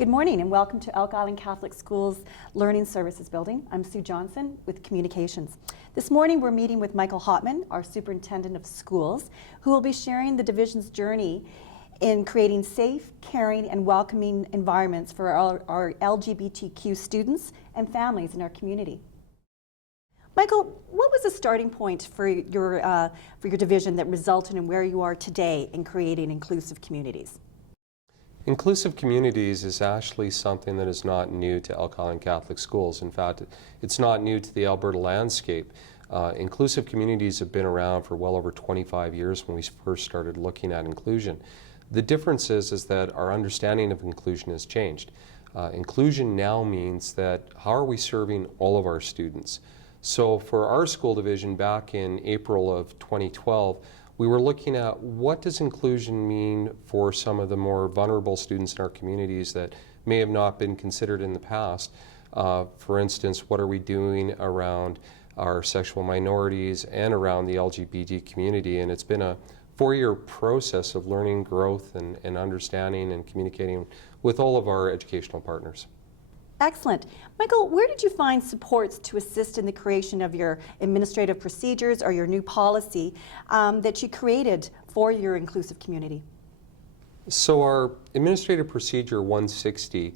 Good morning and welcome to Elk Island Catholic Schools Learning Services Building. I'm Sue Johnson with Communications. This morning we're meeting with Michael Hauptman, our Superintendent of Schools, who will be sharing the Division's journey in creating safe, caring, and welcoming environments for our LGBTQ students and families in our community. Michael, what was the starting point for your division that resulted in where you are today in creating inclusive communities? Inclusive communities is actually something that is not new to Elk Island Catholic Schools. In fact, it's not new to the Alberta landscape. Inclusive communities have been around for well over 25 years when we first started looking at inclusion. The difference is that our understanding of inclusion has changed. Inclusion now means that how are we serving all of our students? So for our school division back in April of 2012, we were looking at what does inclusion mean for some of the more vulnerable students in our communities that may have not been considered in the past. For instance, what are we doing around our sexual minorities and around the LGBT community? And it's been a 4-year process of learning, growth, and understanding and communicating with all of our educational partners. Excellent. Michael, where did you find supports to assist in the creation of your administrative procedures or your new policy that you created for your inclusive community? So our Administrative Procedure 160,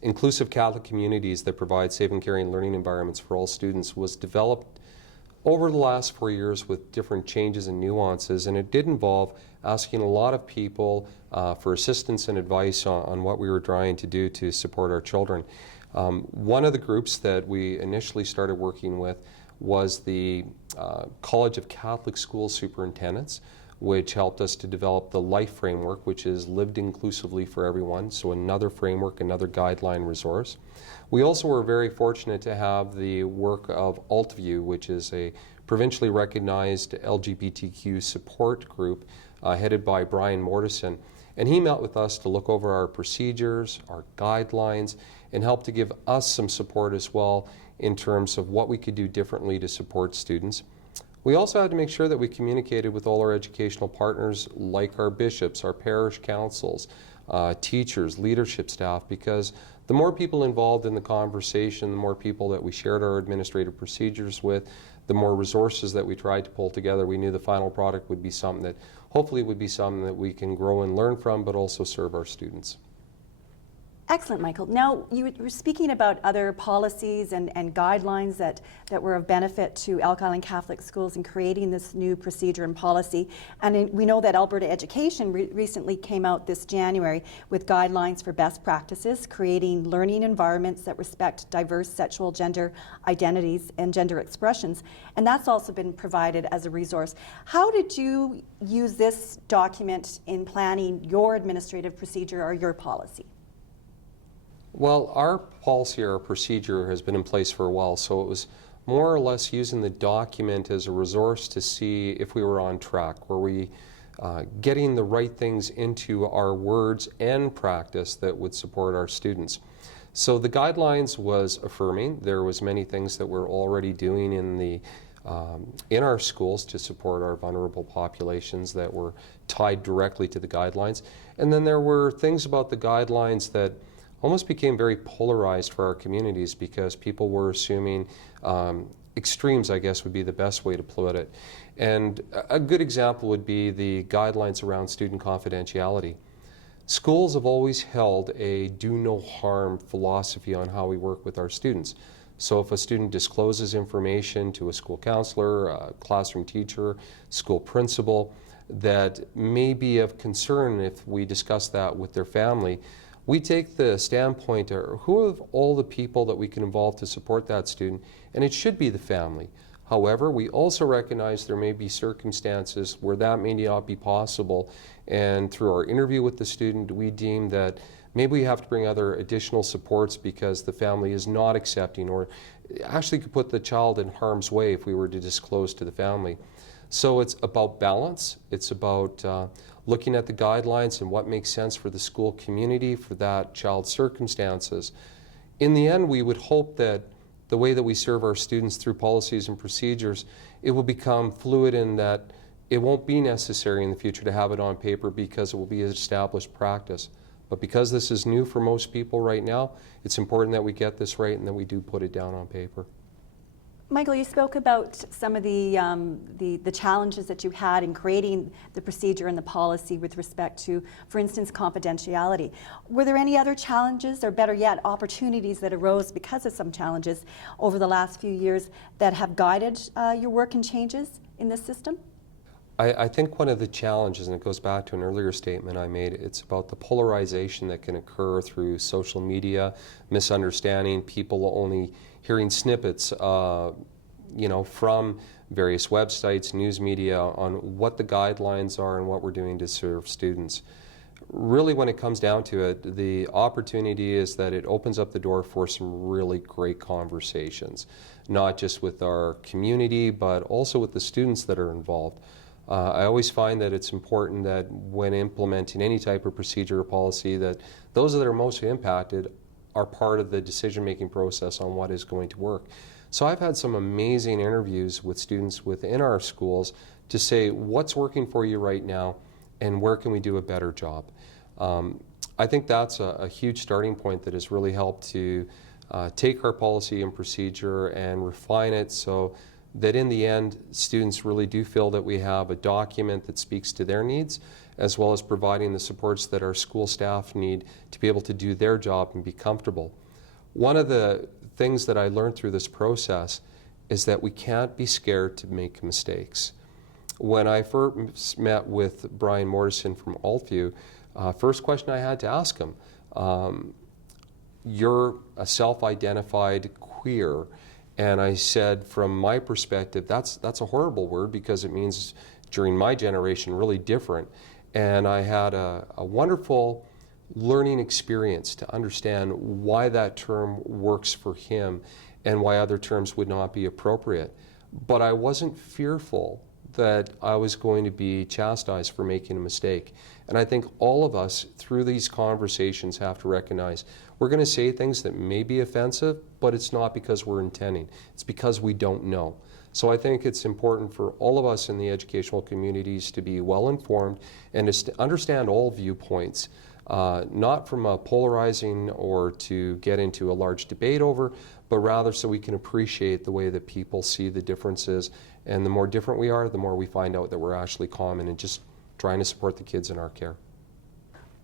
Inclusive Catholic Communities that provide safe and caring learning environments for all students, was developed over the last 4 years with different changes and nuances, and it did involve asking a lot of people for assistance and advice on what we were trying to do to support our children. One of the groups that we initially started working with was the College of Catholic School Superintendents, which helped us to develop the LIFE framework, which is Lived Inclusively for Everyone, so another framework, another guideline resource. We also were very fortunate to have the work of AltView, which is a provincially recognized LGBTQ support group headed by Brian Mortison. And he met with us to look over our procedures, our guidelines, and help to give us some support as well in terms of what we could do differently to support students. We also had to make sure that we communicated with all our educational partners like our bishops, our parish councils, teachers, leadership staff, because the more people involved in the conversation, the more people that we shared our administrative procedures with, the more resources that we tried to pull together, we knew the final product would be something that hopefully would be something that we can grow and learn from, but also serve our students. Excellent, Michael. Now, you were speaking about other policies and guidelines that were of benefit to Elk Island Catholic Schools in creating this new procedure and policy. And we know that Alberta Education recently came out this January with guidelines for best practices, creating learning environments that respect diverse sexual gender identities and gender expressions. And that's also been provided as a resource. How did you use this document in planning your administrative procedure or your policy? Well, our policy or our procedure has been in place for a while, so it was more or less using the document as a resource to see if we were on track. Were we getting the right things into our words and practice that would support our students? So the guidelines was affirming. There was many things that we're already doing in our schools to support our vulnerable populations that were tied directly to the guidelines. And then there were things about the guidelines that almost became very polarized for our communities because people were assuming extremes, I guess would be the best way to put it. And a good example would be the guidelines around student confidentiality. Schools have always held a do no harm philosophy on how we work with our students. So if a student discloses information to a school counselor, a classroom teacher, school principal, that may be of concern if we discuss that with their family, we take the standpoint of who of all the people that we can involve to support that student, and it should be the family. However, we also recognize there may be circumstances where that may not be possible, and through our interview with the student, we deem that maybe we have to bring other additional supports because the family is not accepting or actually could put the child in harm's way if we were to disclose to the family. So it's about balance. It's about looking at the guidelines and what makes sense for the school community, for that child's circumstances. In the end, we would hope that the way that we serve our students through policies and procedures, it will become fluid in that it won't be necessary in the future to have it on paper because it will be an established practice. But because this is new for most people right now, it's important that we get this right and that we do put it down on paper. Michael, you spoke about some of the challenges that you had in creating the procedure and the policy with respect to, for instance, confidentiality. Were there any other challenges, or better yet, opportunities that arose because of some challenges over the last few years that have guided your work and changes in this system? I think one of the challenges, and it goes back to an earlier statement I made, it's about the polarization that can occur through social media, misunderstanding, people only hearing snippets from various websites, news media, on what the guidelines are and what we're doing to serve students. Really, when it comes down to it, the opportunity is that it opens up the door for some really great conversations, not just with our community, but also with the students that are involved. I always find that it's important that when implementing any type of procedure or policy, that those that are most impacted are part of the decision-making process on what is going to work. So I've had some amazing interviews with students within our schools to say, what's working for you right now and where can we do a better job? I think that's a huge starting point that has really helped to take our policy and procedure and refine it so that in the end, students really do feel that we have a document that speaks to their needs, as well as providing the supports that our school staff need to be able to do their job and be comfortable. One of the things that I learned through this process is that we can't be scared to make mistakes. When I first met with Brian Morrison from Altview, first question I had to ask him, you're a self-identified queer. And I said, from my perspective, that's a horrible word because it means during my generation really different. And I had a wonderful learning experience to understand why that term works for him and why other terms would not be appropriate. But I wasn't fearful that I was going to be chastised for making a mistake. And I think all of us, through these conversations, have to recognize we're going to say things that may be offensive, but it's not because we're intending. It's because we don't know. So I think it's important for all of us in the educational communities to be well informed and to understand all viewpoints, not from a polarizing or to get into a large debate over, but rather so we can appreciate the way that people see the differences. And the more different we are, the more we find out that we're actually common and just trying to support the kids in our care.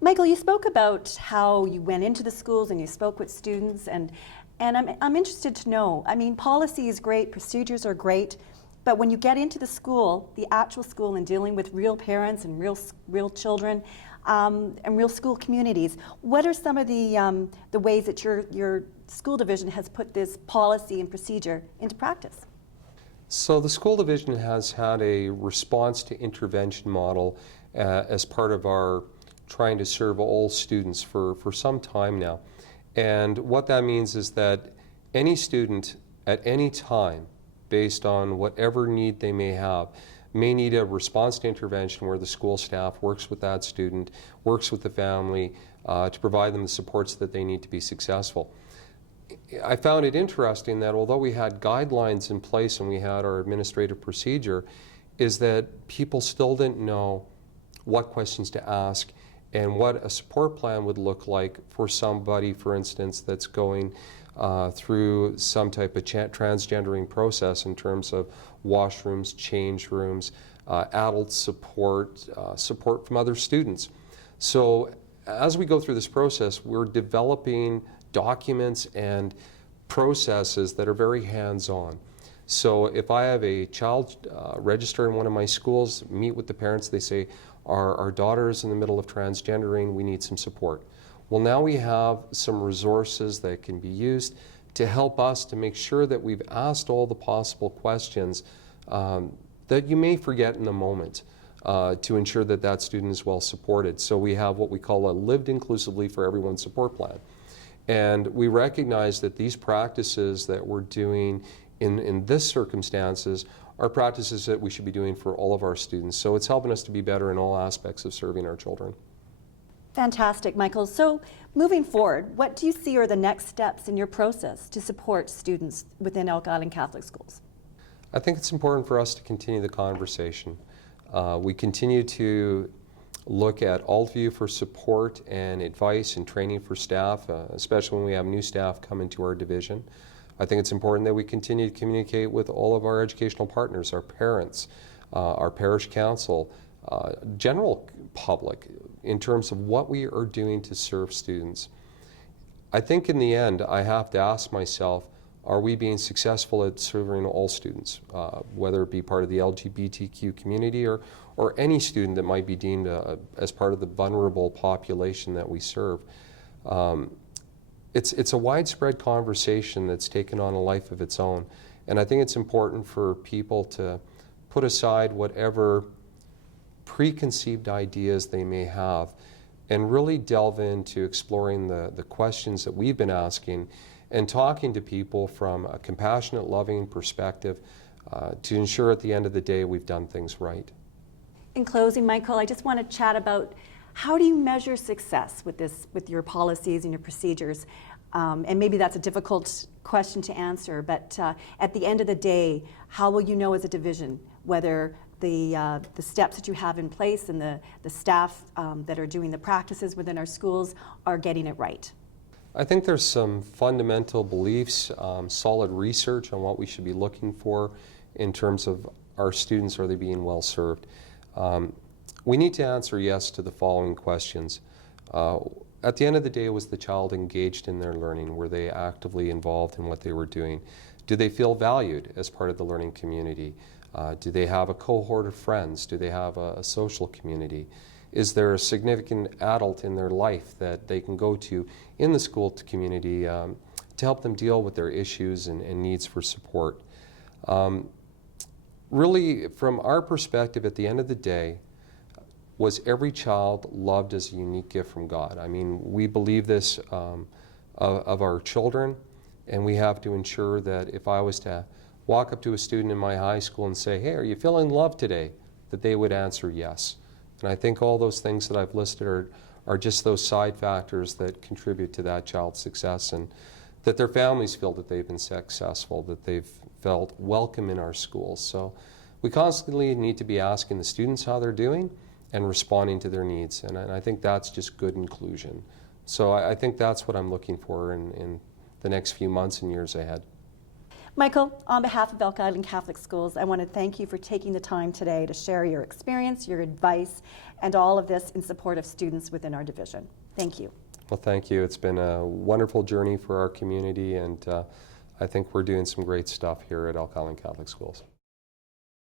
Michael, you spoke about how you went into the schools and you spoke with students, and I'm interested to know, I mean, policy is great, procedures are great, but when you get into the school, the actual school, and dealing with real parents and real children and real school communities, what are some of the ways that your school division has put this policy and procedure into practice? So the school division has had a response to intervention model as part of our trying to serve all students for some time now. And what that means is that any student at any time, based on whatever need they may have, may need a response to intervention where the school staff works with that student, works with the family to provide them the supports that they need to be successful. I found it interesting that although we had guidelines in place and we had our administrative procedure, is that people still didn't know what questions to ask and what a support plan would look like for somebody, for instance, that's going through some type of transgendering process in terms of washrooms, change rooms, adult support, support from other students. So as we go through this process, we're developing documents and processes that are very hands-on. So if I have a child register in one of my schools, meet with the parents, they say, our daughter is in the middle of transgendering, we need some support. Well, now we have some resources that can be used to help us to make sure that we've asked all the possible questions that you may forget in the moment to ensure that that student is well supported. So we have what we call a lived inclusively for everyone support plan. And we recognize that these practices that we're doing in this circumstances are practices that we should be doing for all of our students. So it's helping us to be better in all aspects of serving our children. Fantastic, Michael. So moving forward, what do you see are the next steps in your process to support students within Elk Island Catholic Schools? I think it's important for us to continue the conversation. We continue to look at Altview for support and advice and training for staff, especially when we have new staff come into our division. I think it's important that we continue to communicate with all of our educational partners, our parents, our parish council, general public, in terms of what we are doing to serve students. I think in the end, I have to ask myself, are we being successful at serving all students, whether it be part of the LGBTQ community or any student that might be deemed as part of the vulnerable population that we serve? It's a widespread conversation that's taken on a life of its own, and I think it's important for people to put aside whatever preconceived ideas they may have and really delve into exploring the questions that we've been asking and talking to people from a compassionate, loving perspective to ensure at the end of the day we've done things right. In closing, Michael, I just want to chat about how do you measure success with your policies and your procedures? And maybe that's a difficult question to answer, but at the end of the day, how will you know as a division whether the steps that you have in place and the staff that are doing the practices within our schools are getting it right? I think there's some fundamental beliefs, solid research on what we should be looking for in terms of our students, are they being well served? We need to answer yes to the following questions. At the end of the day, was the child engaged in their learning? Were they actively involved in what they were doing? Do they feel valued as part of the learning community? Do they have a cohort of friends? Do they have a social community? Is there a significant adult in their life that they can go to in the school community to help them deal with their issues and needs for support? Really, from our perspective, at the end of the day, was every child loved as a unique gift from God? I mean, we believe this of our children, and we have to ensure that if I was to walk up to a student in my high school and say, hey, are you feeling loved today? That they would answer yes. And I think all those things that I've listed are just those side factors that contribute to that child's success, and that their families feel that they've been successful, that they've felt welcome in our schools. So we constantly need to be asking the students how they're doing and responding to their needs. And I think that's just good inclusion. So I think that's what I'm looking for in the next few months and years ahead. Michael, on behalf of Elk Island Catholic Schools, I want to thank you for taking the time today to share your experience, your advice, and all of this in support of students within our division. Thank you. Well, thank you. It's been a wonderful journey for our community, and I think we're doing some great stuff here at Elk Island Catholic Schools.